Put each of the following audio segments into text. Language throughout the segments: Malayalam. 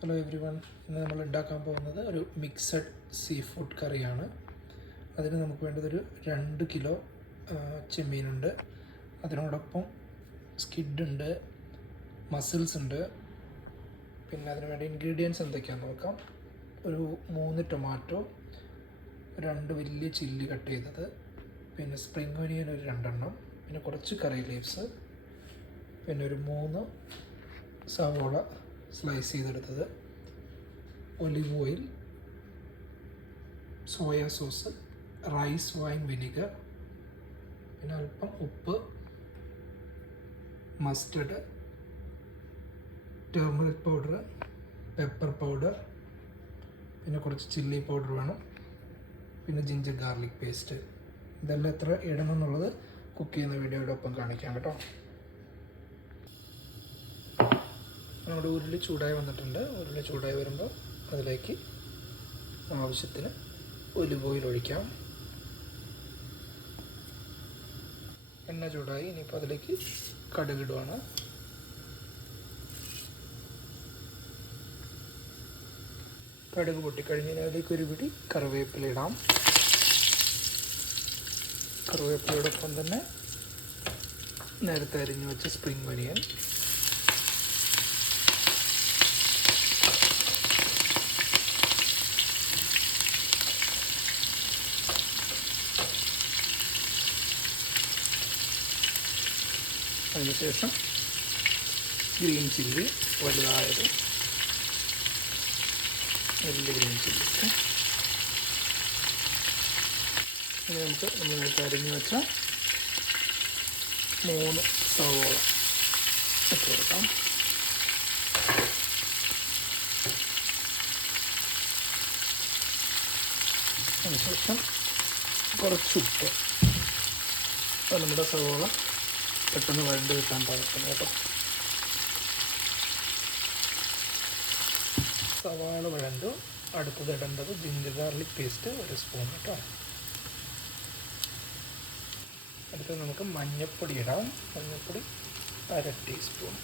Hello every one. ഇന്ന് നമ്മൾ ഉണ്ടാക്കാൻ പോകുന്നത് ഒരു മിക്സഡ് സീ ഫുഡ് കറിയാണ്. അതിന് നമുക്ക് വേണ്ടതൊരു 2 കിലോ ചെമ്മീനുണ്ട്. അതിനോടൊപ്പം സ്കിഡുണ്ട്, മസിൽസ് ഉണ്ട്. പിന്നെ അതിന് വേണ്ട ഇൻഗ്രീഡിയൻസ് എന്തൊക്കെയാണെന്ന് നോക്കാം. ഒരു 3 ടൊമാറ്റോ, 2 വലിയ ചില്ലി കട്ട് ചെയ്തത്, പിന്നെ സ്പ്രിംഗ് ഒനിയൻ ഒരു 2 എണ്ണം, പിന്നെ കുറച്ച് കറി ലീവ്സ്, പിന്നെ ഒരു 3 സവോള സ്ലൈസ് ചെയ്തെടുത്തത്, olive oil, soya sauce, rice wine vinegar, പിന്നെ അല്പം ഉപ്പ്, mustard, turmeric powder, pepper powder, പിന്നെ കുറച്ച് ചില്ലി പൗഡർ വേണം, പിന്നെ ജിഞ്ചർ ഗാർലിക് പേസ്റ്റ്. ഇതെല്ലാം എത്ര ഇടണം എന്നുള്ളത് കുക്ക് ചെയ്യുന്ന വീഡിയോയുടെ ഒപ്പം കാണിക്കാം കേട്ടോ. നമ്മുടെ ഉരുളി ചൂടായി വന്നിട്ടുണ്ട്. ഉരുളി ചൂടായി വരുമ്പോൾ അതിലേക്ക് ആവശ്യത്തിന് ഒലിവ് ഓയിൽ ഒഴിക്കാം. എണ്ണ ചൂടായി. ഇനിയിപ്പോൾ അതിലേക്ക് കടുകിടുവാണ്. കടുക് പൊട്ടിക്കഴിഞ്ഞാൽ അതിലേക്ക് ഒരു പിടി കറിവേപ്പില ഇടാം. കറിവേപ്പിലയോടൊപ്പം തന്നെ നേരത്തെ അരിഞ്ഞു വെച്ച സ്പ്രിംഗ് ഒനിയൻ, അതിനുശേഷം ഗ്രീൻ ചില്ലി വലുതായത്, വലിയ ഗ്രീൻ ചില്ലി. ഇനി നമുക്ക് നേരത്തെ അരിഞ്ഞു വെച്ച 3 സവോള ഇട്ട് കൊടുക്കാം. അതിനുശേഷം കുറച്ച് ഉപ്പ്. അപ്പോൾ നമ്മുടെ സവോള പെട്ടെന്ന് വഴണ്ട് കിട്ടാൻ പാകത്തിന് കേട്ടോ. സവാള വഴണ്ടു. അടുത്തത് ഇടേണ്ടത് ജിഞ്ചർ ഗാർലിക് പേസ്റ്റ് 1 സ്പൂൺ കേട്ടോ. അടുത്തത് നമുക്ക് മഞ്ഞൾപ്പൊടി ഇടാം. മഞ്ഞൾപ്പൊടി 1/2 ടീസ്പൂൺ.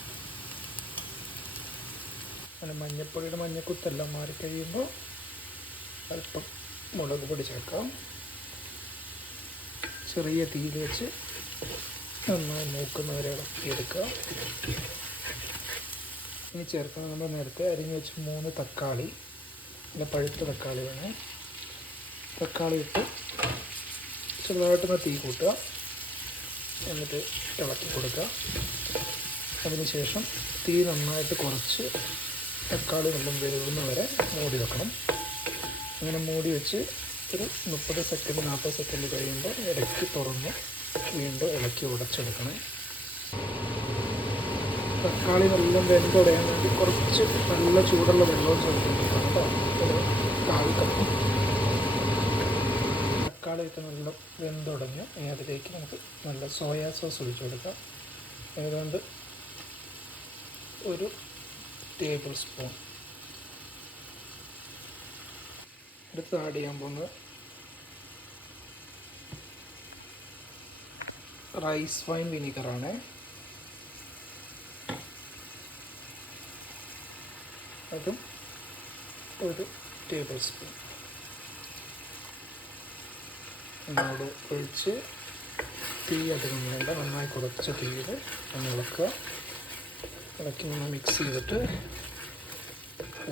അങ്ങനെ മഞ്ഞൾപ്പൊടിയുടെ മഞ്ഞക്കുത്തെല്ലാം മാറിക്കഴിയുമ്പോൾ അല്പം മുളക് പൊടി ചേർക്കാം. ചെറിയ തീയിൽ വെച്ച് നന്നായി മൂക്കുന്നവരെ ഇളക്കിയെടുക്കുക. ഇനി ചേർക്കുന്നത് നമ്മൾ നേരത്തെ അരിഞ്ഞ് വെച്ച് 3 തക്കാളി, അല്ല പഴുത്ത തക്കാളി വേണം. തക്കാളി ഇട്ട് ചെറുതായിട്ടൊന്ന് തീ കൂട്ടുക, എന്നിട്ട് ഇളക്കി കൊടുക്കുക. അതിനുശേഷം തീ നന്നായിട്ട് കുറച്ച് തക്കാളി വെള്ളം വേവുന്ന വരെ മൂടി വെക്കണം. അങ്ങനെ മൂടി വെച്ച് ഒരു 30 സെക്കൻഡ് 40 സെക്കൻഡ് കഴിയുമ്പോൾ ഇടയ്ക്ക് തുറന്ന് വീണ്ടും ഇളക്കി ഉടച്ചെടുക്കണേ. തക്കാളി വെള്ളം വെന്തുടയാൻ വേണ്ടി കുറച്ച് നല്ല ചൂടുള്ള വെള്ളവും ചേർത്തിട്ടുണ്ട് കേട്ടോ. ഒരു 1/4 കപ്പ്. തക്കാളി ഒക്കെ നല്ല വെന്തുടഞ്ഞു. ഇനി അതിലേക്ക് നമുക്ക് നല്ല സോയാ സോസ് ഒഴിച്ചു കൊടുക്കാം. ഏതാണ്ട് 1 ടേബിൾ സ്പൂൺ. അടുത്ത് ആഡ് ചെയ്യാൻ പോകുന്നത് റൈസ് വൈൻ വിനിഗറാണ്. അതും 1 ടേബിൾ സ്പൂൺ. എന്നോട് ഒഴിച്ച് തീ അധികം വേണ്ട, നന്നായി കുറച്ച് തീയിൽ ഒന്ന് ഇളക്കുക. ഇളക്കി നമ്മൾ മിക്സ് ചെയ്തിട്ട്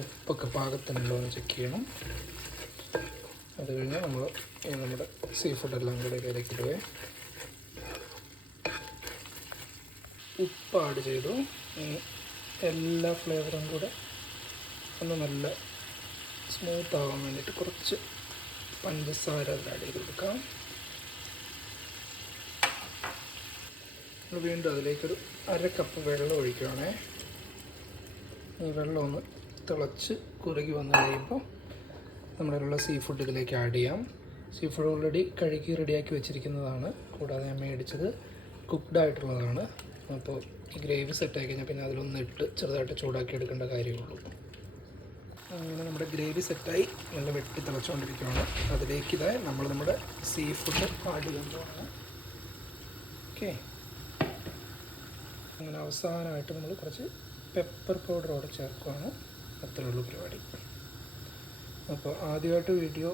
ഉപ്പൊക്കെ പാകത്തിനുണ്ടോ എന്ന് ചെക്ക് ചെയ്യണം. അത് കഴിഞ്ഞ് നമ്മൾ നമ്മുടെ സീ ഫുഡെല്ലാം കൂടെ ഇതിലേക്ക് ഇടുക. ഉപ്പ് ആഡ് ചെയ്തു. എല്ലാ ഫ്ലേവറും കൂടെ ഒന്ന് നല്ല സ്മൂത്ത് ആവാൻ വേണ്ടിയിട്ട് കുറച്ച് പഞ്ചസാര അതിൽ ആഡ് ചെയ്ത് കൊടുക്കാം. വീണ്ടും അതിലേക്കൊരു 1/2 കപ്പ് വെള്ളം ഒഴിക്കുകയാണേ. ഈ വെള്ളം ഒന്ന് തിളച്ച് കുറുകി വന്നു കഴിയുമ്പോൾ നമ്മുടെ സീ ഫുഡ് ഇതിലേക്ക് ആഡ് ചെയ്യാം. സീ ഫുഡ് ഓൾറെഡി കഴുകി റെഡിയാക്കി വെച്ചിരിക്കുന്നതാണ്. കൂടാതെ ഞാൻ മേടിച്ചത് കുക്ക്ഡ് ആയിട്ടുള്ളതാണ്. അപ്പോൾ ഈ ഗ്രേവി സെറ്റാക്കി കഴിഞ്ഞാൽ പിന്നെ അതിലൊന്ന് ഇട്ട് ചെറുതായിട്ട് ചൂടാക്കി എടുക്കേണ്ട കാര്യമുള്ളൂ. അങ്ങനെ നമ്മുടെ ഗ്രേവി സെറ്റായി നല്ല വെട്ടി തിളച്ചുകൊണ്ടിരിക്കുകയാണ്. അതിലേക്ക് നമ്മുടെ സീ ഫുഡ് ആഡ് ചെയ്യാൻ പോകണം. ഓക്കെ. അങ്ങനെ അവസാനമായിട്ട് നമ്മൾ കുറച്ച് പെപ്പർ പൗഡർ അവിടെ ചേർക്കുകയാണ്. അത്രേ ഉള്ളൂ പരിപാടി. അപ്പോൾ ആദ്യമായിട്ട് വീഡിയോ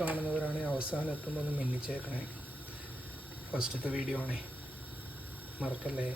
കാണുന്നവരാണെങ്കിൽ അവസാനം എത്തുമ്പോൾ ഒന്ന് മിന്നിച്ചേക്കണേ. ഫസ്റ്റത്തെ വീഡിയോ ആണേ, മറക്കല്ലേ.